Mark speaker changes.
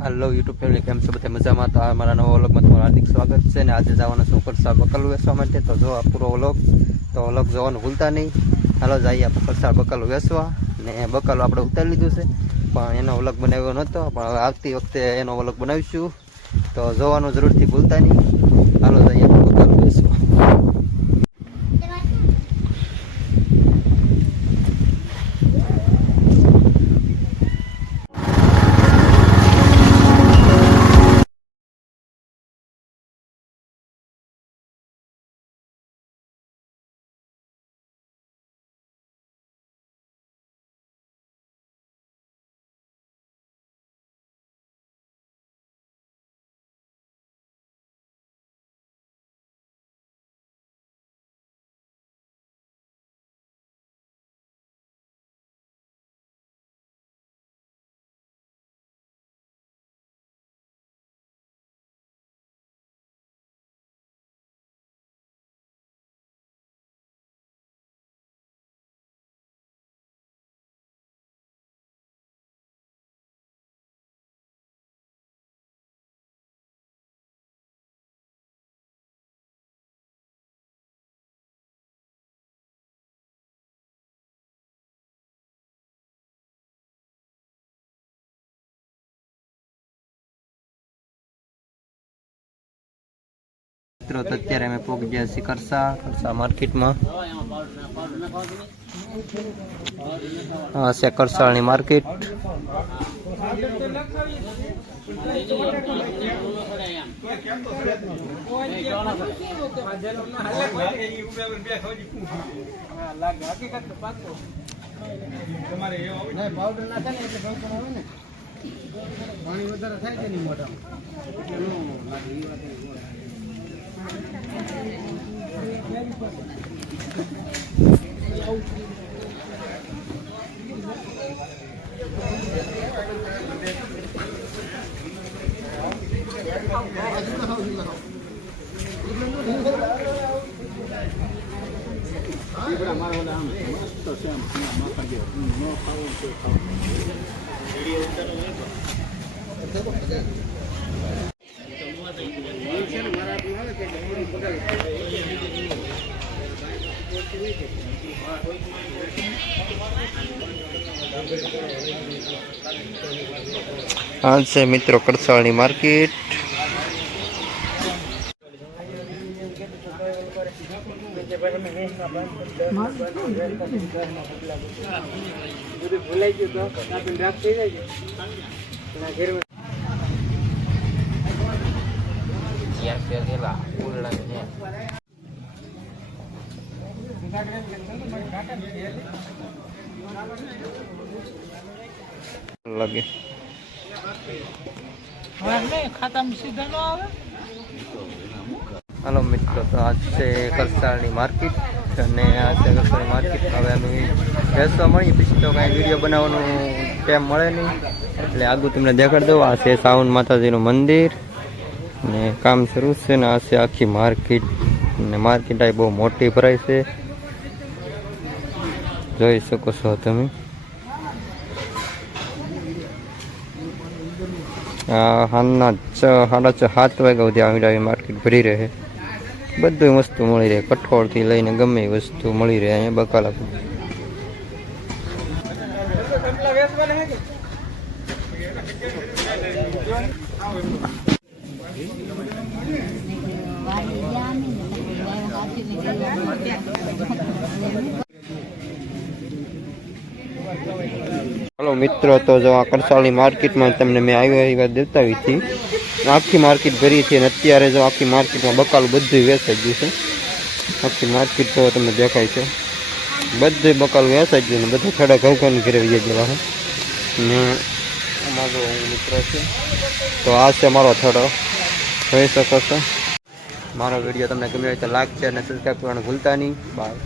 Speaker 1: હાલો YouTube family કેમ છો? બધા મજામાં? તો આ મારા નવા વ્લોગમાં તમારું હાર્દિક સ્વાગત છે ને આજે જવાનું છું કરસાળ બકલ વેચવા માટે. તો જો આ પૂરો વ્લોગ, તો વ્લોગ જોવાનું ભૂલતા નહીં. હાલો જઈએ આપણે કરસાળ બકલ વેચવા ને બકલ આપણે ઉતારી લીધું છે. પણ એનો વ્લોગ બનાવ્યો નહોતો, પણ હવે આવતી વખતે એનો વ્લોગ બનાવીશું. તો જોવાનું જરૂરથી ભૂલતા નહીં. હાલો જઈએ બકલ વેચવા. મિત્રો, તો અત્યારે અમે પહોંચી ગયા છીએ કરસા માર્કેટમાં. હા, છે કરસાળની માર્કેટ.
Speaker 2: પાણી વધારે થાય છે ને Gracias.
Speaker 1: આ છે મિત્રો કરસાળની માર્કેટ.
Speaker 2: ભૂલાઈ ગયું
Speaker 1: લાગે. હાલો મિત્રો, તો આજ છે કરસાળની માર્કેટ અને આ છે કરસાળની માર્કેટ. હવે અમે બેસવા મળીએ. પછી તો કાંઈ વીડિયો બનાવવાનું ટાઈમ મળે નહીં. એટલે આગળ તમને દેખાડી દઉં. આ છે સાવન માતાજીનું મંદિર. ને કામ શરૂ છે ને આ છે આખી માર્કેટ. ને માર્કેટ આ બહુ મોટી ભરાય છે. જોઈ શકો છો તમે. હાલના સાડા છ, સાત વાગ્યા સુધી આવી માર્કેટ ભરી રહે. બધું વસ્તુ મળી રહે. કઠોળથી લઈને ગમે વસ્તુ મળી રહે અહીંયા બકાલા હલો મિત્રો, તો જો આ કરસાળની માર્કેટમાં તમને મેં આવ્યા આવી વાત બતાવી હતી. આખી માર્કેટ ભરી છે અને અત્યારે જો આખી માર્કેટમાં બકાલું બધું વેચાઈ ગયું છે. આખી માર્કેટ તો તમને દેખાય છે. બધું બકાલું વેચાઈ ગયું ને બધું થોડા ઘઉં ઘઉં ઘરે વહી ગયેલા છે. ને અમારો મિત્ર છે, તો આ છે મારો થડો. જોઈ શકો છો. મારો વીડિયો તમને ગમ્યો હોય તો લાઈક અને સબસ્ક્રાઈબ કરવાનું ભૂલતા નહીં. બાય